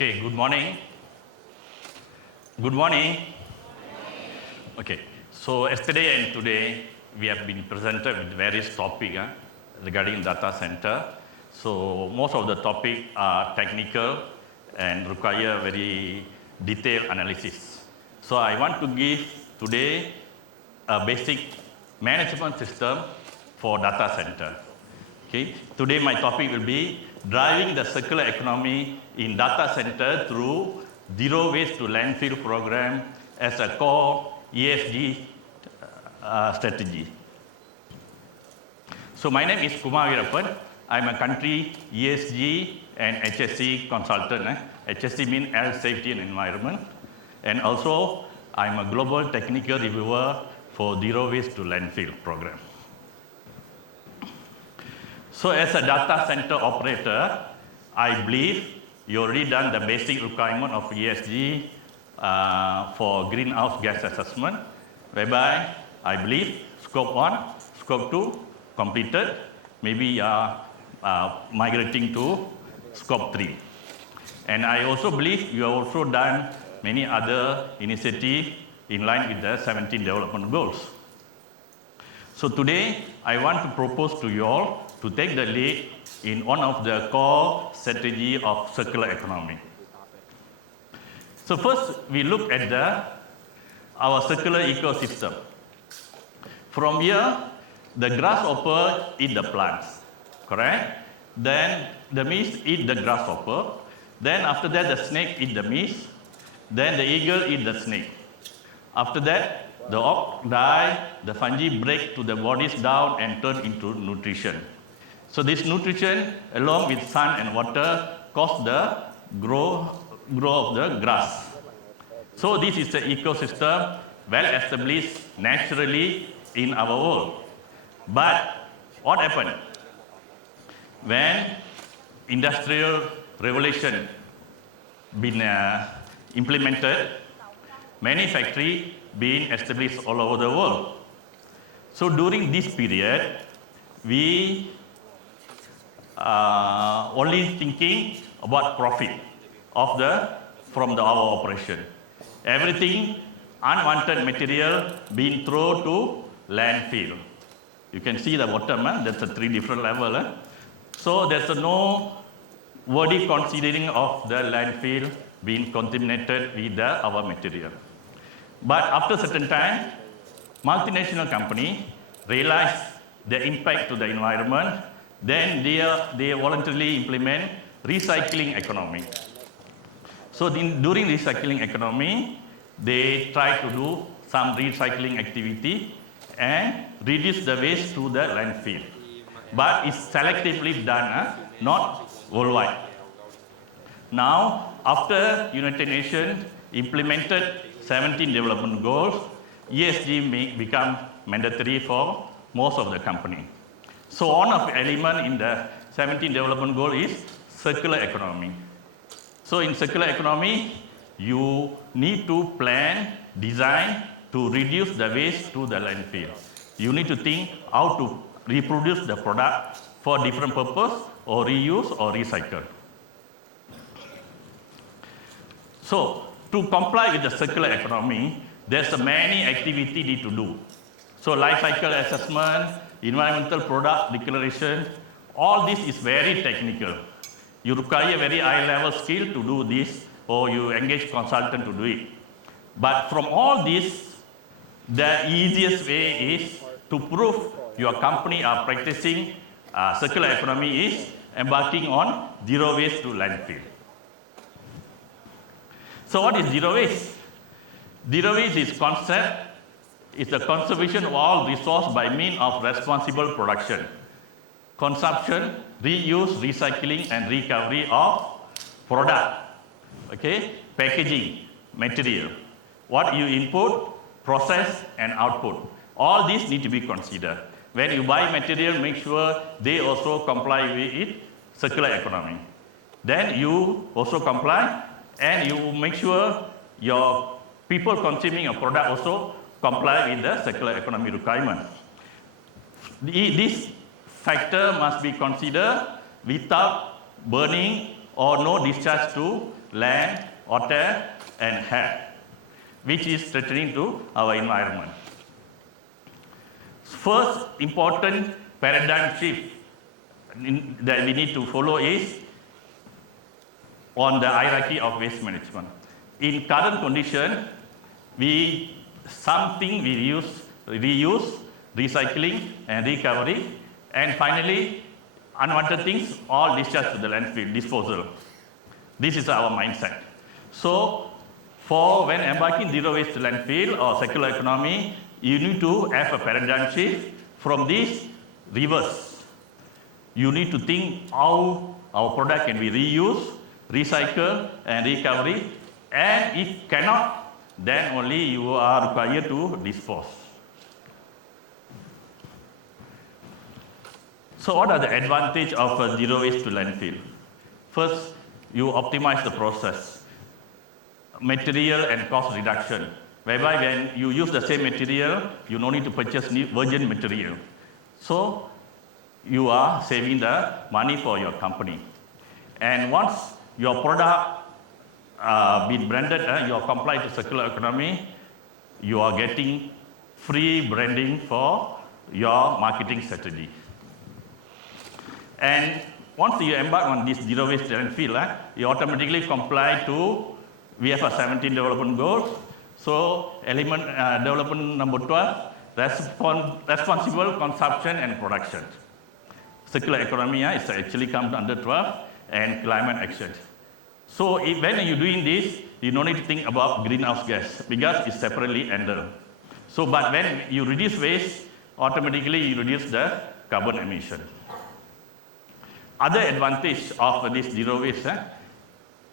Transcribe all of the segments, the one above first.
Okay, good morning. Good morning. Okay, so yesterday and today we have been presented with various topics regarding data center. So most of the topics are technical and require very detailed analysis. So I want to give today a basic management system for data center. Okay. Today my topic will be driving the circular economy in data center through zero waste to landfill program as a core ESG strategy. So my name is Kumar Verappan. I'm a country ESG and HSE consultant. HSE means Health, Safety and Environment. And also I'm a global technical reviewer for zero waste to landfill program. So as a data center operator, I believe you already done the basic requirement of ESG for greenhouse gas assessment, whereby I believe scope 1, scope 2 completed, maybe you are migrating to scope 3. And I also believe you have also done many other initiatives in line with the 17 development goals. So today, I want to propose to you all to take the lead in one of the core strategy of circular economy. So first, we look at our circular ecosystem. From here, the grasshopper eat the plants, correct? Then the mist eat the grasshopper. Then after that, the snake eat the mist. Then the eagle eat the snake. After that, the ox die, the fungi break to the bodies down and turn into nutrition. So this nutrition, along with sun and water, cause the grow of the grass. So this is the ecosystem well established naturally in our world. But what happened? When industrial revolution been implemented, many factories being established all over the world. So during this period, we only thinking about profit from our operation. Everything unwanted material being thrown to landfill. You can see the bottom, that's a 3 different levels. So there's no worthy considering of the landfill being contaminated with our material. But after certain time, multinational company realize the impact to the environment, then they voluntarily implement recycling economy. So during recycling economy, they try to do some recycling activity and reduce the waste to the landfill. But it's selectively done, not worldwide. Now, after United Nations implemented 17 development goals, ESG may become mandatory for most of the company. So one of the element in the 17 development goal is circular economy. So in circular economy, you need to plan, design to reduce the waste to the landfill. You need to think how to reproduce the product for different purpose or reuse or recycle. So to comply with the circular economy, there's many activities need to do. So life cycle assessment, environmental product declaration, all this is very technical. You require very high level skill to do this, or you engage consultant to do it. But from all this, the easiest way is to prove your company are practicing circular economy is embarking on zero waste to landfill. So what is zero waste? Zero waste is concept. It's the conservation of all resources by means of responsible production, consumption, reuse, recycling, and recovery of product, packaging, material. What you input, process, and output. All these need to be considered. When you buy material, make sure they also comply with it, circular economy. Then you also comply, and you make sure your people consuming your product also comply with the circular economy requirement. This factor must be considered without burning or no discharge to land, water, and air, which is threatening to our environment. First important paradigm shift that we need to follow is on the hierarchy of waste management. In current condition, something we reuse, recycling and recovery, and finally unwanted things all discharged to the landfill, disposal. This is our mindset. So for when embarking zero waste to landfill or circular economy, you need to have a paradigm shift from this reverse. You need to think how our product can be reused, recycled and recovery, and if cannot, then only you are required to dispose. So what are the advantages of zero waste to landfill? First, you optimize the process. Material and cost reduction, whereby when you use the same material, you no need to purchase new virgin material. So you are saving the money for your company. And once your product been branded, you are compliant to circular economy, you are getting free branding for your marketing strategy. And once you embark on this zero waste landfill, you automatically comply to, we have a 17 development goals. So element development number 12, responsible consumption and production. Circular economy is actually comes under 12, and climate action. So when you're doing this, you don't need to think about greenhouse gas because it's separately handled. So but when you reduce waste, automatically you reduce the carbon emission. Other advantage of this zero waste,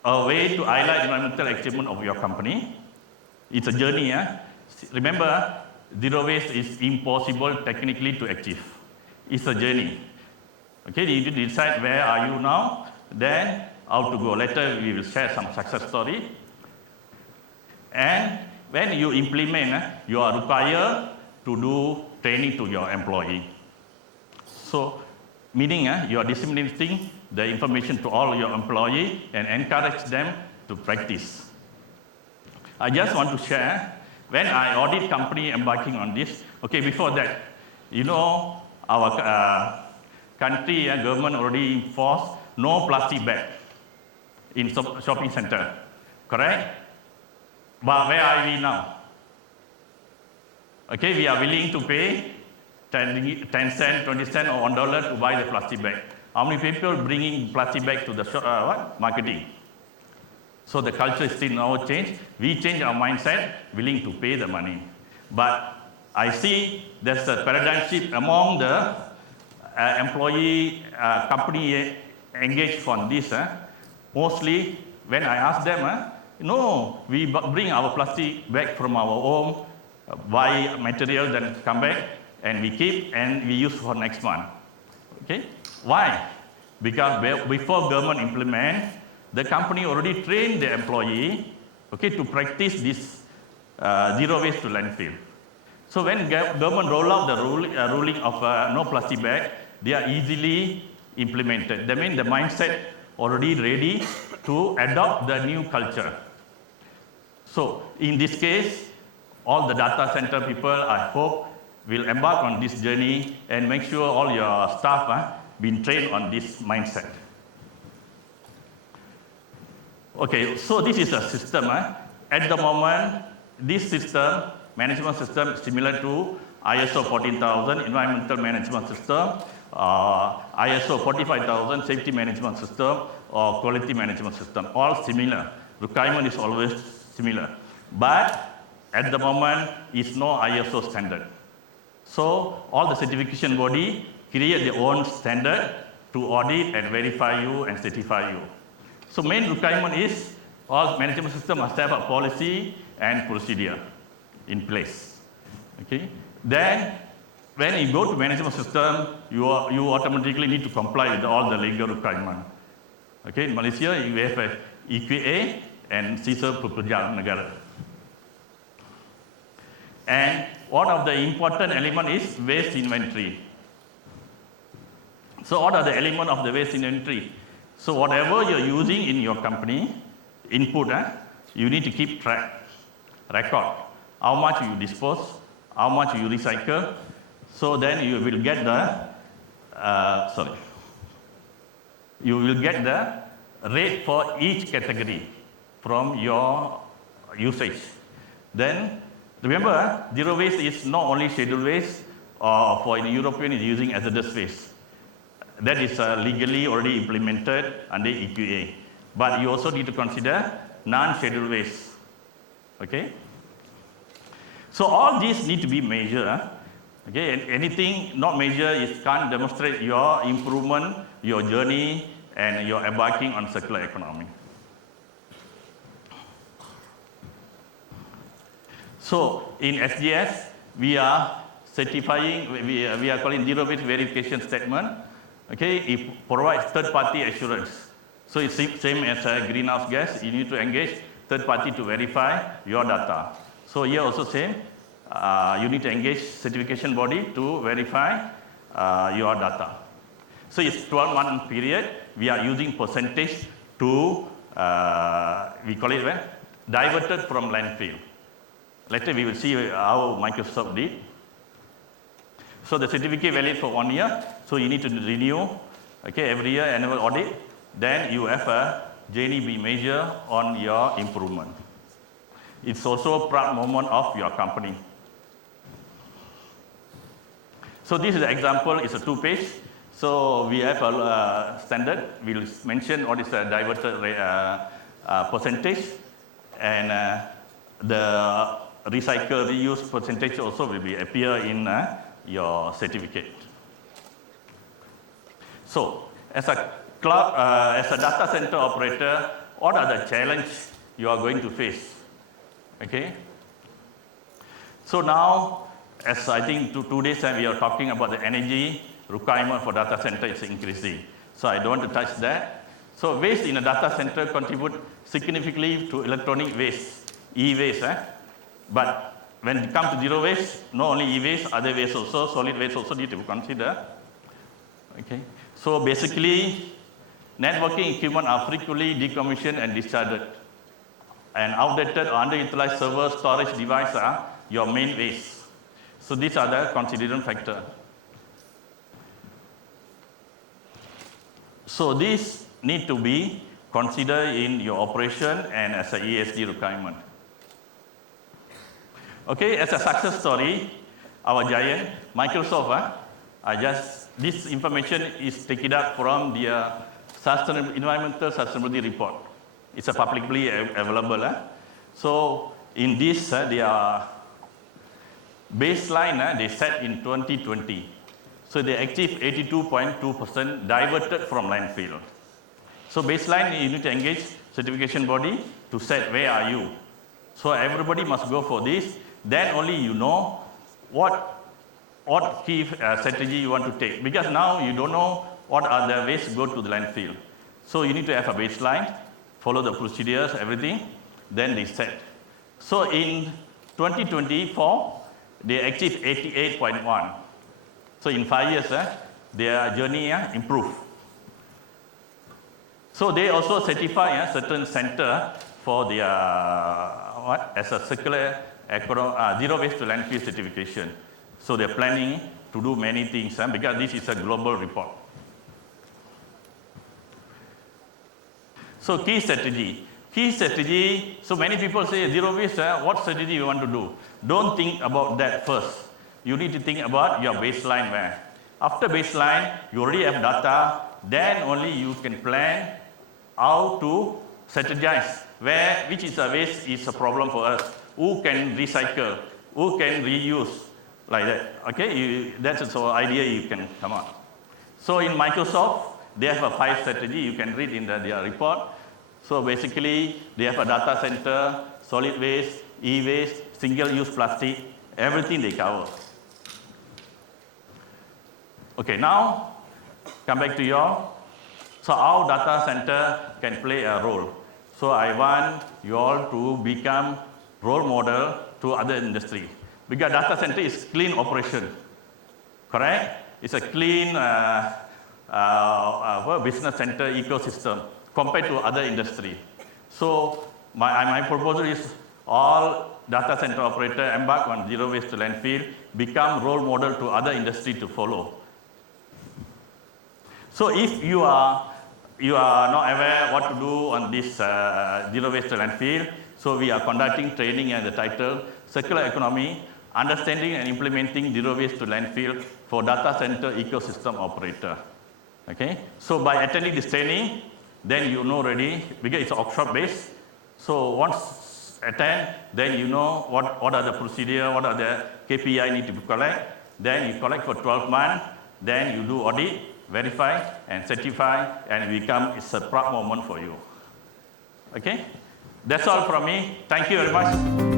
a way to highlight environmental achievement of your company. It's a journey. Remember, zero waste is impossible technically to achieve. It's a journey. Okay, you need to decide where are you now, then how to go. Later we will share some success story. And when you implement, you are required to do training to your employee. So meaning you are disseminating the information to all your employees and encourage them to practice. I just want to share, when I audit company embarking on this, okay, before that, you know, our country government already enforced no plastic bag in shopping center, correct? But where are we now? Okay, we are willing to pay 10 cents, 20 cents or $1 to buy the plastic bag. How many people bringing plastic bag to the marketing? So the culture is still now changed. We change our mindset, willing to pay the money. But I see there's a paradigm shift among the employee company engaged on this. Mostly when I ask them, no, we bring our plastic bag from our home, buy material, then come back, and we keep and we use for next month. Okay? Why? Because before government implement, the company already trained the employee, okay, to practice this zero waste to landfill. So when government roll out the ruling of no plastic bag, they are easily implemented. That means the mindset already ready to adopt the new culture. So in this case, all the data center people, I hope, will embark on this journey and make sure all your staff been trained on this mindset. Okay, so this is a system. At the moment, this system, management system, is similar to ISO 14000 environmental management system, ISO 45000 safety management system, or quality management system. All similar. Requirement is always similar. But at the moment, it's no ISO standard. So all the certification body create their own standard to audit and verify you and certify you. So main requirement is all management system must have a policy and procedure in place. Okay. Then when you go to management system, you automatically need to comply with all the legal requirement. Okay. In Malaysia, you have a EQA and Sisa Pekerja Negara. And one of the important element is waste inventory. So what are the elements of the waste inventory? So whatever you're using in your company, input, you need to keep record. How much you dispose, how much you recycle. So then you will get you will get the rate for each category from your usage. Then remember, zero waste is not only scheduled waste, or for the European is using hazardous waste. That is legally already implemented under EQA. But you also need to consider non-scheduled waste. Okay? So all these need to be measured. Okay? And anything not measured can't demonstrate your improvement, your journey, and your embarking on circular economy. So in SGS, we are certifying, we are calling zero waste verification statement. Okay, it provides third-party assurance. So it's same as a greenhouse gas. You need to engage third-party to verify your data. So here also same, you need to engage certification body to verify your data. So it's 12-month period. We are using percentage to, we call it diverted from landfill. Later we will see how Microsoft did. So the certificate valid for 1 year. So you need to renew, okay, every year annual audit. Then you have a JNEB measure on your improvement. It's also a proud moment of your company. So this is the example. It's a 2-page. So we have a standard. We'll mention what is the diverted percentage, and the recycle reuse percentage also will be appear in your certificate. So as a data center operator, what are the challenges you are going to face? Okay. So now, as I think today's time we are talking about the energy requirement for data center is increasing. So I don't want to touch that. So waste in a data center contribute significantly to electronic waste, e-waste. But when it comes to zero waste, not only e-waste, other waste also, solid waste also need to be considered. Okay. So basically, networking equipment are frequently decommissioned and discharged. And outdated or underutilized server storage devices are your main waste. So these are the considered factors. So these need to be considered in your operation and as an ESG requirement. Okay, as a success story, our giant, Microsoft, this information is taken up from the environmental sustainability report. It's a publicly available. So in this, their baseline they set in 2020. So they achieved 82.2% diverted from landfill. So baseline, you need to engage certification body to set where are you. So everybody must go for this. Then only you know what key strategy you want to take. Because now you don't know what are the waste go to the landfill. So you need to have a baseline, follow the procedures, everything, then they set. So in 2024, they achieved 88.1. So in 5 years, their journey improved. So they also certify certain center for their as a circular zero waste to landfill certification. So they're planning to do many things because this is a global report. So key strategy. So many people say zero waste. What strategy you want to do? Don't think about that first. You need to think about your baseline. After baseline, you already have data. Then only you can plan how to strategize which is a waste is a problem for us. Who can recycle? Who can reuse? Like that. Okay, that's the idea you can come up. So in Microsoft, they have a 5 strategy. You can read in their report. So basically, they have a data center, solid waste, e-waste, single-use plastic, everything they cover. Okay, now come back to so how data center can play a role. So I want you all to become role model to other industry. Because data center is clean operation, correct? It's a clean business center ecosystem compared to other industry. So my proposal is all data center operator embark on zero waste to landfill, become role model to other industry to follow. So if you are not aware what to do on this zero waste to landfill, so we are conducting training and the title, Circular Economy, Understanding and Implementing Zero Waste to Landfill for Data Center Ecosystem Operator. Okay, so by attending this training, then you know already, because it's workshop based, so once attend, then you know what are the procedure, what are the KPI need to be collect, then you collect for 12 months, then you do audit, verify and certify, and it's a proud moment for you. Okay, that's all from me. Thank you very much.